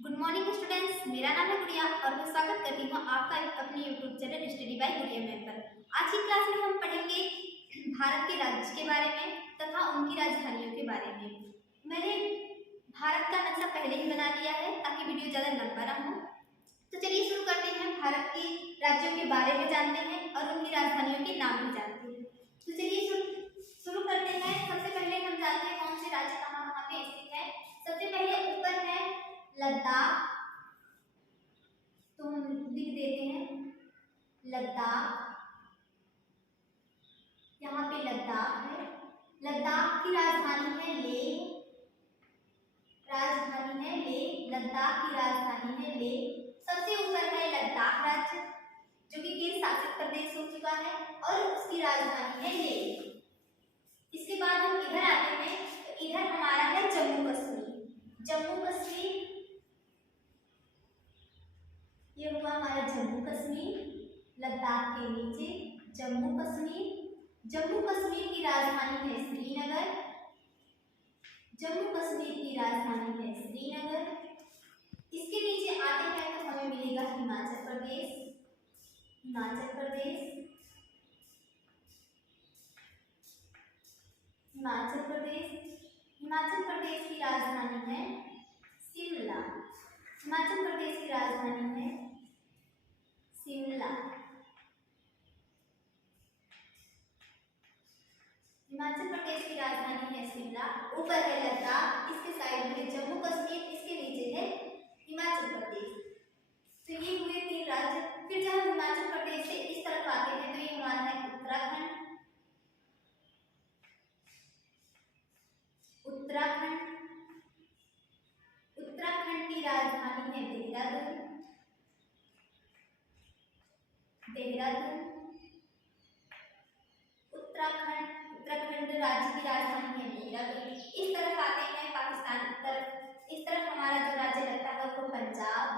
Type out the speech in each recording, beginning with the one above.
Good morning students, मेरा नाम है गुड़िया और मैं स्वागत करती हूँ आपका अपने यूट्यूब चैनल स्टडी बाय गुड़िया मैम पर। आज की क्लास में हम पढ़ेंगे भारत के राज्य के बारे में तथा उनकी राजधानियों के बारे में। मैंने भारत का नक्शा पहले ही बना लिया है ताकि वीडियो ज़्यादा लंबा ना हो। तो चलिए शुरू करते हैं, भारत के राज्यों के बारे में जानते हैं और उनकी राजधानियों के नाम भी जानते हैं। तो चलिए शुरू करते हैं। सबसे पहले हम जानते हैं कौन से राज्य कहाँ कहाँ पे स्थित है। सबसे पहले ऊपर है लद्दाख, तो हम लिख देते हैं लद्दाख। यहाँ पे लद्दाख है। लद्दाख की राजधानी है लेह। लद्दाख की राजधानी है लेह। सबसे ऊपर है लद्दाख राज्य जो कि केंद्र शासित प्रदेश हो चुका है और उसकी राजधानी है लेह। इसके बाद हम इधर आते हैं, तो इधर हमारा है जम्मू कश्मीर। जम्मू कश्मीर ये हुआ हमारा जम्मू कश्मीर, लद्दाख के नीचे जम्मू कश्मीर। जम्मू कश्मीर की राजधानी है श्रीनगर। जम्मू कश्मीर की राजधानी है श्रीनगर। इसके नीचे आते हैं तो हमें मिलेगा हिमाचल प्रदेश। हिमाचल प्रदेश हिमाचल प्रदेश हिमाचल प्रदेश की राजधानी है शिमला। हिमाचल प्रदेश की राजधानी है शिमला। हिमाचल प्रदेश की राजधानी है शिमला। ऊपर है लद्दाख, इसके साइड में है जम्मू कश्मीर, इसके नीचे है हिमाचल प्रदेश। तो ये हुए 3 राज्य। फिर जब हम हिमाचल प्रदेश से इस तरफ आते हैं तो ये हमारा है उत्तराखंड। उत्तराखंड उत्तराखंड की राजधानी है देहरादून। देहरादून उत्तराखंड राज्य की राजधानी है देहरादून। इस तरफ आते हैं पाकिस्तान की तरफ। इस तरफ हमारा जो राज्य लगता है वो पंजाब।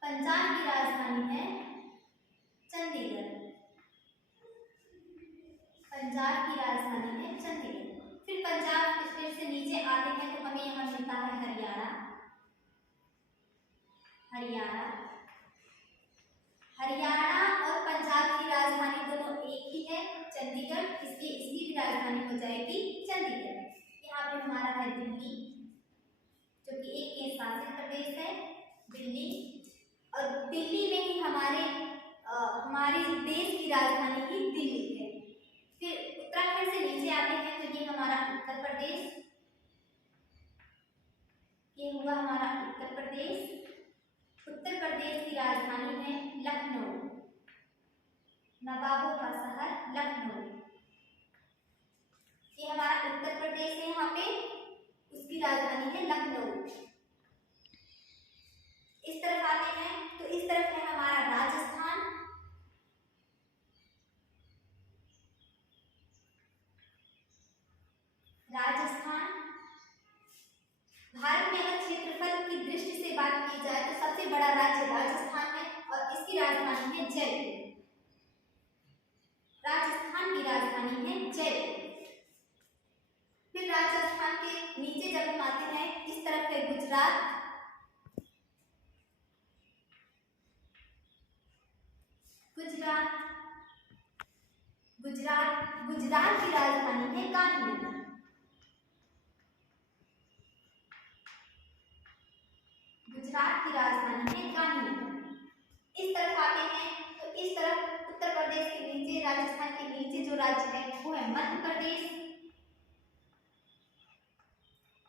पंजाब की राजधानी है चंडीगढ़। पंजाब की राजधानी है चंडीगढ़। फिर पंजाब स्टेट से नीचे आते हैं तो हमें यहाँ मिलता है हरियाणा। हरियाणा और पंजाब की राजधानी दोनों एक ही है, चंडीगढ़। इसकी भी राजधानी हो जाएगी चंडीगढ़। यहाँ पे हमारा है दिल्ली जो कि एक केंद्र शासित प्रदेश है दिल्ली। और दिल्ली में ही हमारे देश की राजधानी ही दिल्ली है। फिर उत्तराखंड से नीचे आते हैं तो ये हमारा उत्तर प्रदेश। ये हुआ हमारा उत्तर प्रदेश। उत्तर प्रदेश की राजधानी है लखनऊ। नवाबों का शहर लखनऊ। ये हमारा उत्तर प्रदेश है, यहाँ पे उसकी राजधानी है लखनऊ। इस तरफ आते हैं तो इस तरफ है हमारा राजस्थान। भारत में अगर क्षेत्रफल की दृष्टि से बात की जाए तो सबसे बड़ा राज्य राजस्थान है और इसकी राजधानी है जयपुर। राजस्थान की राजधानी है जयपुर। फिर राजस्थान के नीचे जब हम आते हैं इस तरफ है गुजरात। गुजरात की राजधानी है गांधीनगर। गुजरात की राजधानी है गांधीनगर। इस तरफ आते हैं तो इस तरफ उत्तर प्रदेश के नीचे, राजस्थान के नीचे जो राज्य है वो है मध्य प्रदेश।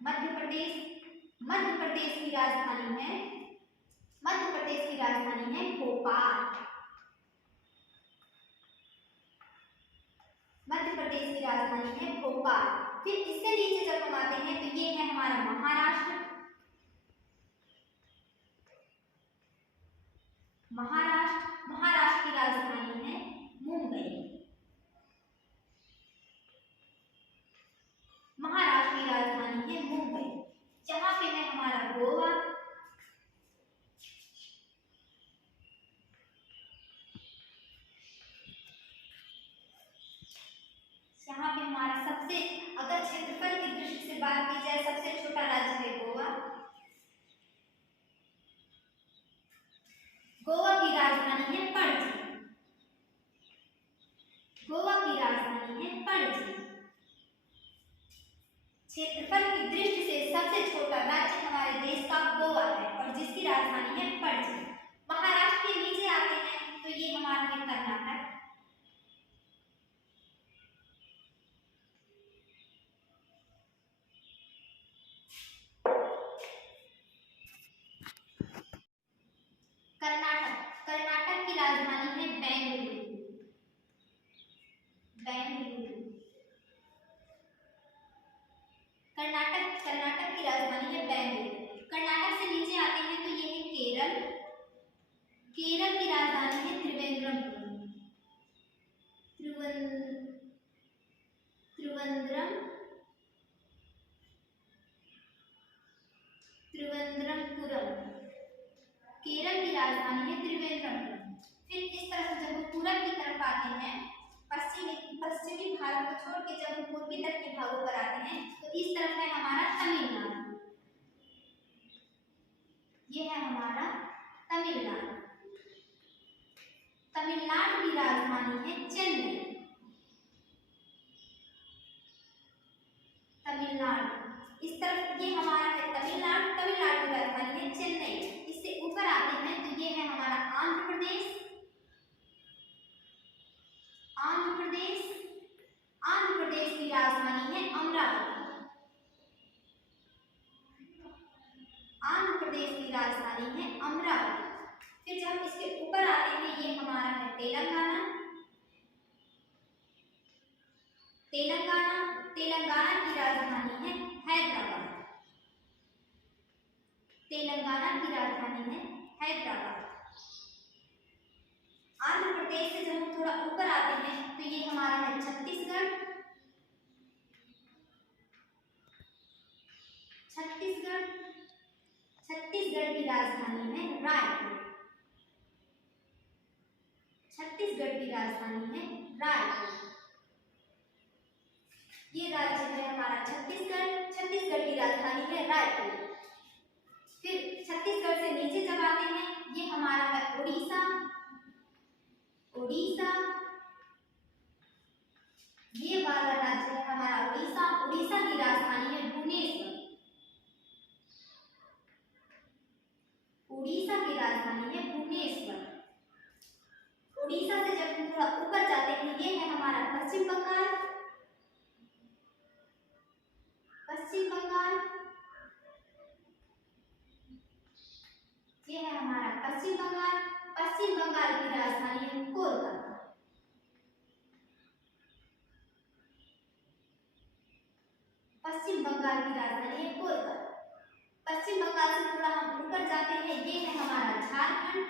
मध्य प्रदेश की राजधानी है भोपाल। मध्य प्रदेश की राजधानी है भोपाल। फिर इससे नीचे जब हम आते हैं तो ये है हमारा महाराष्ट्र। महाराष्ट्र की राजधानी है मुंबई। महाराष्ट्र की राजधानी है मुंबई। यहाँ पे है हमारा गोवा। यहाँ पे हमारा सबसे अगर क्षेत्रफल बात की जाए सबसे छोटा राज्य है गोवा। गोवा की राजधानी है पणजी। गोवा की राजधानी है पणजी। क्षेत्रफल की दृष्टि से सबसे छोटा राज्य हमारे देश का गोवा है और जिसकी राजधानी है पणजी। महाराष्ट्र के नीचे आते हैं तो ये हमारा है कर्नाटक। कर्नाटक की राजधानी है बेंगलुरु। कर्नाटक की राजधानी है बेंगलुरु। कर्नाटक से नीचे आते हैं तो ये है केरल। केरल की राजधानी है त्रिवेंद्रम। त्रिवेंद्रमपुरम। केरल की राजधानी है त्रिवेंद्रमपुरम। फिर इस तरफ जब हम पूरब की तरफ आते हैं, पश्चिमी भारत को छोड़ के जब हम पूर्वी तट के भागों पर आते हैं तो इस तरफ है हमारा तमिलनाडु। ये है हमारा तमिलनाडु। तमिलनाडु की राजधानी है चेन्नई। तमिलनाडु इस तरफ ये हमारा है तमिलनाडु। तमिलनाडु की राजधानी है चेन्नई। इससे ऊपर आते हैं तो ये है हमारा आंध्र प्रदेश। आंध्र प्रदेश की राजधानी है अमरावती। आंध्र प्रदेश की राजधानी है अमरावती। फिर जब इसके ऊपर आते हैं ये हमारा है तेलंगाना। तेलंगाना की राजधानी है हैदराबाद। तेलंगाना की राजधानी है हैदराबाद। आंध्र प्रदेश से जब हम थोड़ा ऊपर आते हैं तो ये हमारा है छत्तीसगढ़। छत्तीसगढ़ की राजधानी है रायपुर। छत्तीसगढ़ की राजधानी है रायपुर। ये राज्य है हमारा छत्तीसगढ़। छत्तीसगढ़ की राजधानी है रायपुर। फिर छत्तीसगढ़ से नीचे जब आते हैं ये हमारा है उड़ीसा। ये वाला राज्य है हमारा उड़ीसा। उड़ीसा की राजधानी है भुवनेश्वर। उड़ीसा की राजधानी है भुवनेश्वर। उड़ीसा से जब हम थोड़ा ऊपर जाते हैं ये है हमारा पश्चिम बंगाल। ये है हमारा पश्चिम बंगाल। पश्चिम बंगाल की राजधानी है कोलकाता। पश्चिम बंगाल की राजधानी है कोलकाता। पश्चिम बंगाल से थोड़ा हम ऊपर जाते हैं ये है हमारा झारखंड।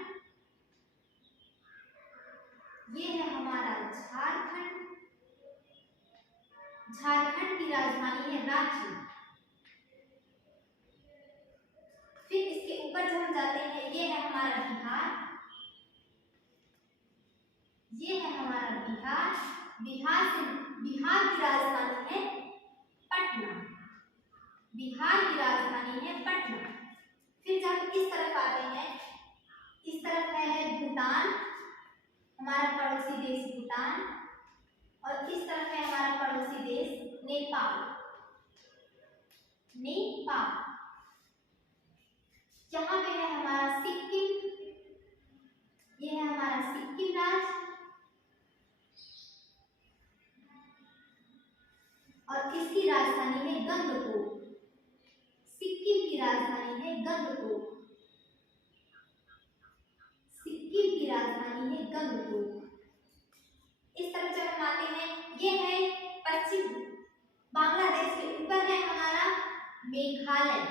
झारखंड की राजधानी है रांची। फिर इसके ऊपर जब हम जाते हैं ये है हमारा बिहार। बिहार की राजधानी है पटना। फिर जब इस तरफ आते हैं इस तरफ है भूटान, हमारा पड़ोसी देश भूटान, और इस तरफ है हमारा पड़ोसी देश नेपाल। यहाँ पे है हमारा सिक्किम। ये है हमारा सिक्किम राज्य और इसकी राजधानी है गंगटोक। सिक्किम की राजधानी है गंगटोक। इस तरफ जब हम आते हैं ये है पश्चिम बांग्लादेश के ऊपर है हमारा मेघालय।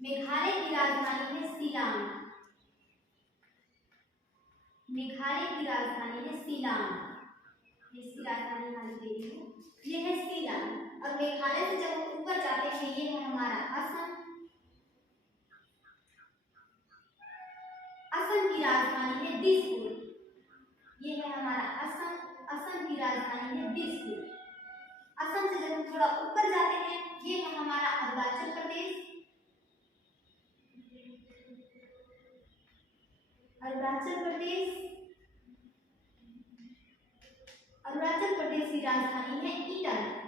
मेघालय की राजधानी है शिलांग। इसकी राजधानी वाली दे रही हूँ, ये है शिलांग। और मेघालय से जब हम ऊपर जाते हैं ये है हमारा असम। असम की राजधानी है दिसपुर। ये है हमारा असम से जब हम थोड़ा ऊपर जाते हैं, ये है हमारा अरुणाचल प्रदेश। अरुणाचल प्रदेश, अरुणाचल प्रदेश की राजधानी है ईटानगर।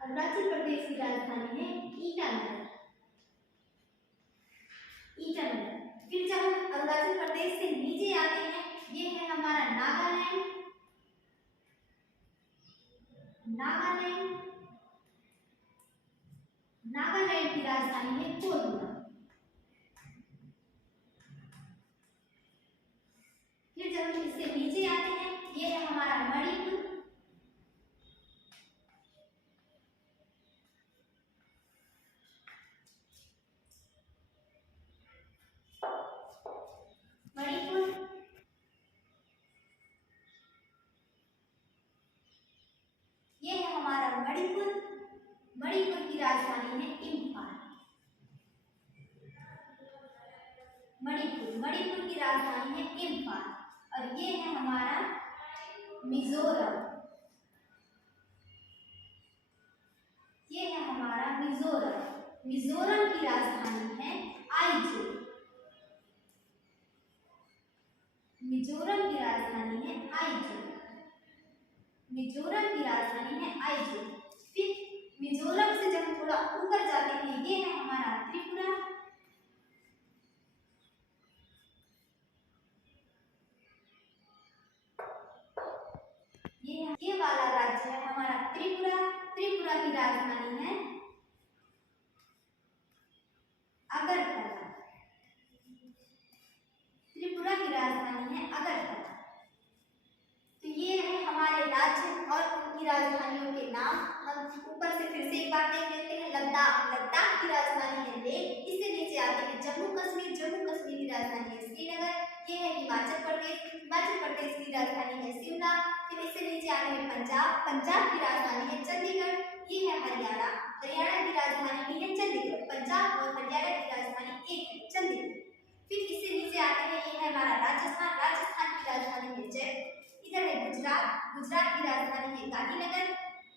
अरुणाचल प्रदेश की राजधानी है ईटानगर। ईटानगर। फिर जब हम अरुणाचल प्रदेश से नीचे आते हैं, ये है हमारा नागालैंड। नागालैंड, नागालैंड की राजधानी है कोहिमा। फिर जब हम इससे नीचे आते हैं, ये है हमारा मणिपुर। मणिपुर, ये है हमारा मणिपुर। मणिपुर की राजधानी है इम्फाल। मणिपुर, मणिपुर की राजधानी है इम्फाल। और ये है हमारा मिजोरम। ये है हमारा मिजोरम। मिजोरम की राजधानी है आइजोल। मिजोरम की राजधानी है आइजोल। मिजोरम की राजधानी है आइजोल। फिर मिजोरम से जब हम थोड़ा ऊपर जाते हैं, ये है हमारा त्रिपुरा। ये वाला राज्य है हमारा त्रिपुरा। त्रिपुरा की राजधानी है अगरतला। त्रिपुरा की राजधानी है अगरतला। तो ये है हमारे राज्य और उनकी राजधानियों के नाम। हम ऊपर से फिर से एक बार देख लेते हैं। लद्दाख, लद्दाख की राजधानी है लेह। इससे नीचे आते हैं जम्मू कश्मीर। जम्मू कश्मीर की राजधानी है श्रीनगर। ये है हिमाचल प्रदेश। हिमाचल प्रदेश की राजधानी है शिमला। फिर इससे नीचे आते हैं पंजाब। पंजाब की राजधानी है चंडीगढ़। ये है हरियाणा। हरियाणा की राजधानी भी है चंडीगढ़। पंजाब और हरियाणा की राजधानी एक है, चंडीगढ़। फिर इससे नीचे आते हैं, ये है हमारा राजस्थान। राजस्थान की राजधानी है जयपुर। इधर है गुजरात। गुजरात की राजधानी है गांधीनगर।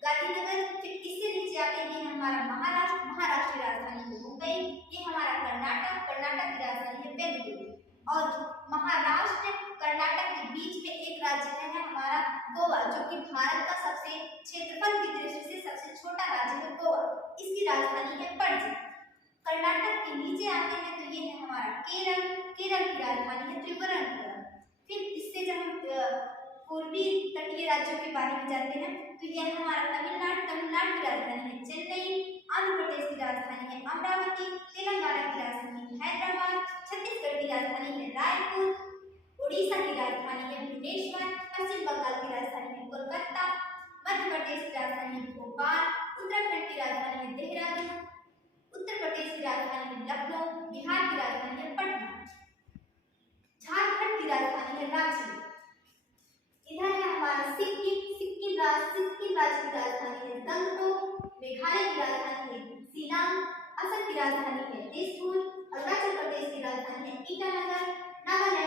गांधीनगर। फिर इससे नीचे आते हैं, ये हमारा महाराष्ट्र। महाराष्ट्र की राजधानी है मुंबई। ये हमारा कर्नाटक। कर्नाटक की राजधानी है बेंगलुरु। और महाराष्ट्र कर्नाटक के बीच में एक राज्य है हमारा गोवा, जो कि भारत का सबसे क्षेत्रफल की दृष्टि से सबसे छोटा राज्य है गोवा। इसकी राजधानी है पणजी। कर्नाटक के नीचे आते हैं तो ये है हमारा केरल। केरल की राजधानी है त्रिपुरांतपुरम। फिर इससे जब हम पूर्वी तटीय राज्यों के बारे में जानते हैं, तो यह हमारा तमिलनाडु। तमिलनाडु की राजधानी है चेन्नई। आंध्र प्रदेश की राजधानी है अमरावती। तेलंगाना की राजधानी है हैदराबाद। छत्तीसगढ़ की राजधानी है रायपुर। उड़ीसा की राजधानी है भुवनेश्वर। पश्चिम बंगाल की राजधानी है कोलकाता। मध्य प्रदेश की राजधानी है भोपाल। उत्तराखंड की राजधानी है देहरादून। उत्तर प्रदेश की राजधानी है लखनऊ। बिहार की राजधानी है पटना। झारखंड की राजधानी है रांची। इधर है हमारा सिक्किम। सिक्किम राज्य की राजधानी है गंगटोक। मेघालय की राजधानी है शिलांग। असम की राजधानी है दिसपुर। अरुणाचल प्रदेश की राजधानी है ईटानगर। नागालैंड